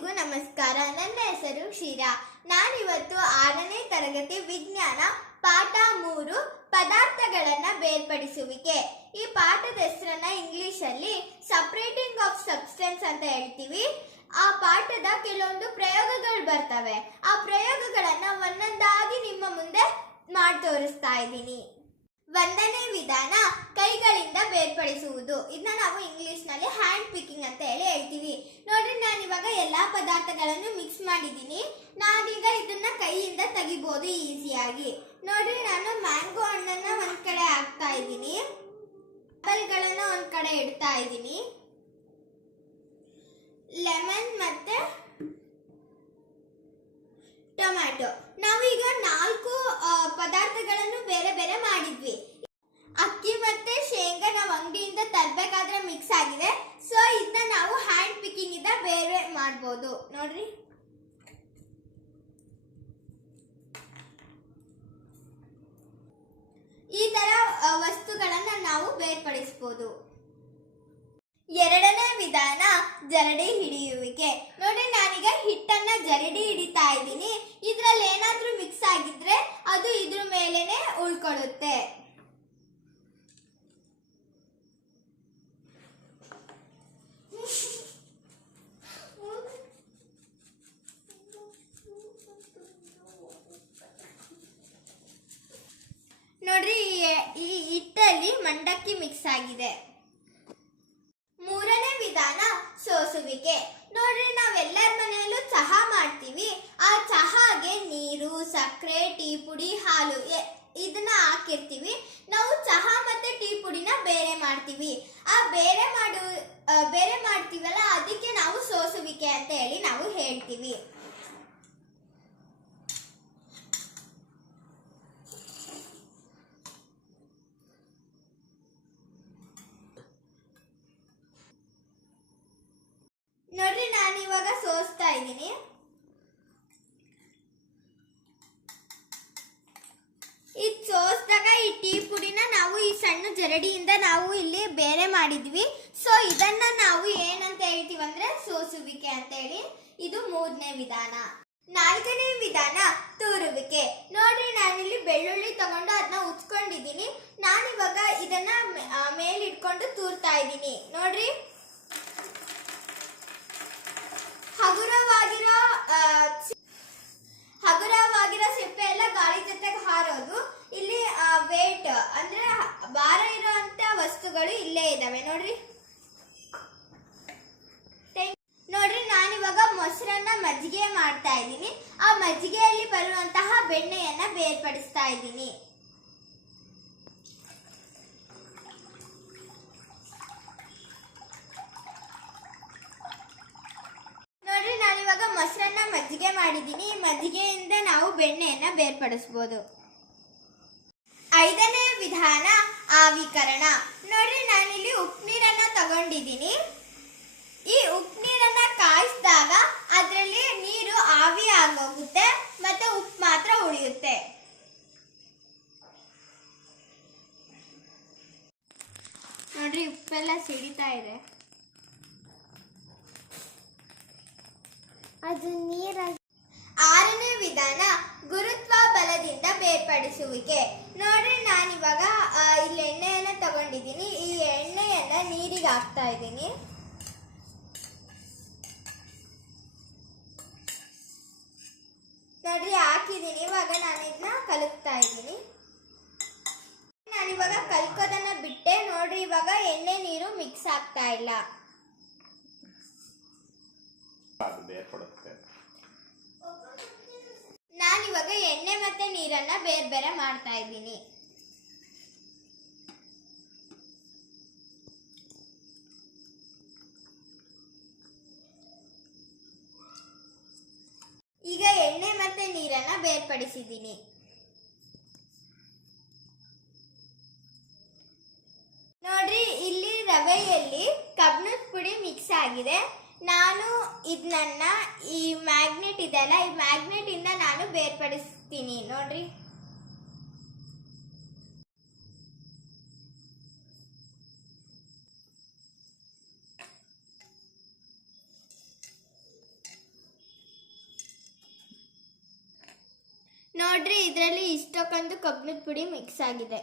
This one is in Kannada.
ಎಲ್ಲರಿಗೂ ನಮಸ್ಕಾರ. ನನ್ನ ಹೆಸರು ಕ್ಷೀರಾ ನಾನಿವತ್ತು ಆರನೇ ತರಗತಿ ವಿಜ್ಞಾನ ಪಾಠ ಮೂರು ಪದಾರ್ಥಗಳನ್ನ ಬೇರ್ಪಡಿಸುವಿಕೆ. ಈ ಪಾಠದ ಹೆಸರನ್ನ ಇಂಗ್ಲಿಷ್ ಅಲ್ಲಿ ಸಪರೇಟಿಂಗ್ ಆಫ್ ಸಬ್ಸ್ಟೆನ್ಸ್ ಅಂತ ಹೇಳ್ತೀವಿ. ಆ ಪಾಠದ ಕೆಲವೊಂದು ಪ್ರಯೋಗಗಳು ಬರ್ತವೆ. ಆ ಪ್ರಯೋಗಗಳನ್ನ ಒಂದೊಂದಾಗಿ ನಿಮ್ಮ ಮುಂದೆ ಮಾಡಿ ತೋರಿಸ್ತಾ ಇದ್ದೀನಿ. ಒಂದನೇ ವಿಧಾನ ಕೈಗಳಿಂದ ಬೇರ್ಪಡಿಸುವುದು. ಇದನ್ನ ನಾವು ಇಂಗ್ಲಿಷ್ನಲ್ಲಿ ಹ್ಯಾಂಡ್ ಪಿಕ್ಕಿಂಗ್ ಅಂತ ಹೇಳಿ ಹೇಳ್ತೀವಿ. ಇವಾಗ ಎಲ್ಲ ಪದಾರ್ಥಗಳನ್ನು ಮಿಕ್ಸ್ ಮಾಡಿದ್ದೀನಿ. ನಾವೀಗ ಇದನ್ನ ಕೈಯಿಂದ ತೆಗಿಬೋದು ಈಸಿಯಾಗಿ ನೋಡಿ, ನಾನು ಮ್ಯಾಂಗೋ ಹಣ್ಣನ್ನ ಒಂದ್ ಕಡೆ ಹಾಕ್ತಾ ಇದ್ದೀನಿ. ಆಪಲ್ಗಳನ್ನ ಒಂದ್ ಕಡೆ ಇಡ್ತಾ ಇದ್ದೀನಿ. ಲೆಮನ್ ಮತ್ತೆ ಟೊಮ್ಯಾಟೊ ನಾವೀಗ ನಾಲ್ಕು ಪದಾರ್ಥಗಳನ್ನು ಬೇರೆ ಬೇರೆ ಮಾಡಿದ್ವಿ. ಅಕ್ಕಿ ಮತ್ತೆ ಶೇಂಗಾ ನಾವು ಅಂಗಡಿಯಿಂದ ತರ್ಬೇಕಾದ್ರೆ ಮಿಕ್ಸ್ ಆಗಿದೆ. ಸೊ ಇದನ್ನ ನಾವು ಹ್ಯಾಂಡ್ ಪಿಕ್ಕಿಂಗ್ ಇಂದ ಬೇರೆ ಮಾಡ್ಬೋದು. ನೋಡ್ರಿ. ಈ ತರ ವಸ್ತುಗಳನ್ನ ನಾವು ಬೇರ್ಪಡಿಸಬಹುದು ಎರಡನೇ ವಿಧಾನ ಜರಡಿ ಹಿಡಿಯುವಿಕೆ. ನೋಡಿ, ನಾನೀಗ ಹಿಟ್ಟನ್ನ ಜರಡಿ ಹಿಡಿತಾ ಇದ್ದೀನಿ. ಇದ್ರಲ್ಲಿ ಏನಾದ್ರೂ ಮಿಕ್ಸ್ ಆಗಿದ್ರೆ ಅದು ಇದ್ರ ಮೇಲೇನೆ ಉಳ್ಕೊಳ್ಳುತ್ತೆ. ನೋಡ್ರಿ, ಈ- ಹಿಟ್ಟಲ್ಲಿ ಮಂಡಕ್ಕಿ ಮಿಕ್ಸ್ ಆಗಿದೆ. ಮೂರನೇ ವಿಧಾನ ಸೋಸುವಿಕೆ. ನೋಡ್ರಿ, ನಾವೆಲ್ಲರ ಮನೆಯಲ್ಲೂ ಚಹಾ ಮಾಡ್ತೀವಿ. ಆ ಚಹಾಗೆ ನೀರು, ಸಕ್ಕರೆ, ಟೀ ಪುಡಿ, ಹಾಲು ಇದನ್ನ ಹಾಕಿರ್ತೀವಿ. ನಾವು ಚಹಾ ಮತ್ತೆ ಟೀ ಪುಡಿನ ಬೇರೆ ಮಾಡ್ತೀವಿ. ಆ ಬೇರೆ ಮಾಡು ಬೇರೆ ಮಾಡ್ತೀವಲ್ಲ, ಅದಕ್ಕೆ ನಾವು ಸೋಸುವಿಕೆ ಅಂತ ಹೇಳಿ ನಾವು ಹೇಳ್ತೀವಿ ನೋಡ್ರಿ ನಾನು ಇವಾಗ ಇದ್ದೀನಿ ಈ ಸೋಸ್ದಾಗ ಈ ಟೀ ಪುಡಿನ ನಾವು ಈ ಸಣ್ಣ ಜರಡಿಯಿಂದ ನಾವು ಇಲ್ಲಿ ಬೇರೆ ಮಾಡಿದ್ವಿ. ಸೊ ಇದನ್ನ ನಾವು ಏನಂತ ಹೇಳ್ತೀವಿ ಅಂದ್ರೆ ಸೋಸುವಿಕೆ ಅಂತ ಹೇಳಿ. ಇದು ಮೂರನೇ ವಿಧಾನ. ನಾಲ್ಕನೇ ವಿಧಾನ ತೂರುವಿಕೆ. ನೋಡ್ರಿ, ನಾನಿಲ್ಲಿ ಬೆಳ್ಳುಳ್ಳಿ ತಗೊಂಡು ಅದನ್ನ ಉಚ್ಕೊಂಡಿದ್ದೀನಿ ನಾನಿವಾಗ ಇದನ್ನ ಮೇಲಿಟ್ಕೊಂಡು ತೂರ್ತಾ ಇದ್ದೀನಿ. ನೋಡ್ರಿ ಹಗುರವಾಗಿರೋ ಆ, ಸಿ- ಹಗುರವಾಗಿರೋ ಸಿಪ್ಪೆ ಎಲ್ಲ ಗಾಳಿ ಜೊತೆಗೆ ಹಾರೋದು. ಇಲ್ಲಿ ವೇಟ್ ಅಂದ್ರೆ ಭಾರ ಇರುವಂತ ವಸ್ತುಗಳು ಇಲ್ಲೇ ಇದಾವೆ. ನೋಡ್ರಿ. ನೋಡ್ರಿ ನಾನು ಇವಾಗ ಮೊಸರನ್ನ ಮಜ್ಜಿಗೆ ಮಾಡ್ತಾ ಇದ್ದೀನಿ. ಆ ಮಜ್ಜಿಗೆಯಲ್ಲಿ ಬರುವಂತಹ ಬೆಣ್ಣೆಯನ್ನ ಬೇರ್ಪಡಿಸ್ತಾ ಇದ್ದೀನಿ ನೋಡ್ರಿ ನಾನಿವಾಗ ಮೊಸರನ್ನ ಮಜ್ಜಿಗೆ ಮಾಡಿದ್ದೀನಿ. ಈ ಮಜ್ಜಿಗೆಯಿಂದ ನಾವು ಬೆಣ್ಣೆಯನ್ನು ಬೇರ್ಪಡಿಸ್ಬೋದು. ಐದನೇ ವಿಧಾನ ಆವಿಕರಣ. ನೋಡ್ರಿ ನಾನಿಲ್ಲಿ ಉಪ್ಪು ನೀರನ್ನು ತಗೊಂಡಿದ್ದೀನಿ. ಈ ಉಪ್ಪು ನೀರನ್ನು ಕಾಯಿಸಿದಾಗ ಅದರಲ್ಲಿ ನೀರು ಆವಿ ಆಗೋಗುತ್ತೆ ಮತ್ತೆ ಉಪ್ಪು ಮಾತ್ರ ಉಳಿಯುತ್ತೆ. ನೋಡ್ರಿ, ಉಪ್ಪೆಲ್ಲ ಸಿಡಿತಾ ಇದೆ. ಅದು ನೀರ ಆರನೇ ವಿಧಾನ ಗುರುತ್ವ ಬಲದಿಂದ ಬೇರ್ಪಡಿಸುವಿಕೆ. ನೋಡ್ರಿ, ನಾನಿವಾಗ ಇಲ್ಲಿ ಎಣ್ಣೆಯನ್ನ ತಗೊಂಡಿದ್ದೀನಿ. ಈ ಎಣ್ಣೆಯನ್ನ ನೀರಿಗೆ ಹಾಕ್ತಾ ಇದ್ದೀನಿ. ನೋಡ್ರಿ, ಹಾಕಿದ್ದೀನಿ. ಇವಾಗ ನಾನು ಇದನ್ನ ಕಲಕ್ತಾ ಇದ್ದೀನಿ. ನಾನಿವಾಗ ಕಲ್ಕೋದನ್ನ ಬಿಟ್ಟೆ. ನೋಡ್ರಿ, ಇವಾಗ ಎಣ್ಣೆ ನೀರು ಮಿಕ್ಸ್ ಆಗ್ತಾ ಇಲ್ಲ ಅದು ಬೇರ್ಪಡುತ್ತೆ ನಾನಿವಾಗ ಎಣ್ಣೆ ಮತ್ತೆ ನೀರನ್ನ ಬೇರೆ ಬೇರೆ ಮಾಡ್ತಾ ಇದ್ದೀನಿ. ಈಗ ಎಣ್ಣೆ ಮತ್ತೆ ನೀರನ್ನ ಬೇರ್ಪಡಿಸಿದ್ದೀನಿ. ನೋಡ್ರಿ, ಇಲ್ಲಿ ರವೆಯಲ್ಲಿ ಕಬ್ಬಿಣದ ಪುಡಿ ಮಿಕ್ಸ್ ಆಗಿದೆ. ನಾನು ಇದನ್ನ ಈ ಮ್ಯಾಗ್ನೆಟ್ ಇದೆಯಲ್ಲ, ಈ ಮ್ಯಾಗ್ನೆಟಿಂದ ನಾನು ಬೇರ್ಪಡಿಸ್ತೀನಿ, ನೋಡ್ರಿ. ನೋಡ್ರಿ, ಇದರಲ್ಲಿ ಇಷ್ಟಕ್ಕೊಂದು ಕಬ್ಬಿಣದ ಪುಡಿ ಮಿಕ್ಸ್ ಆಗಿದೆ.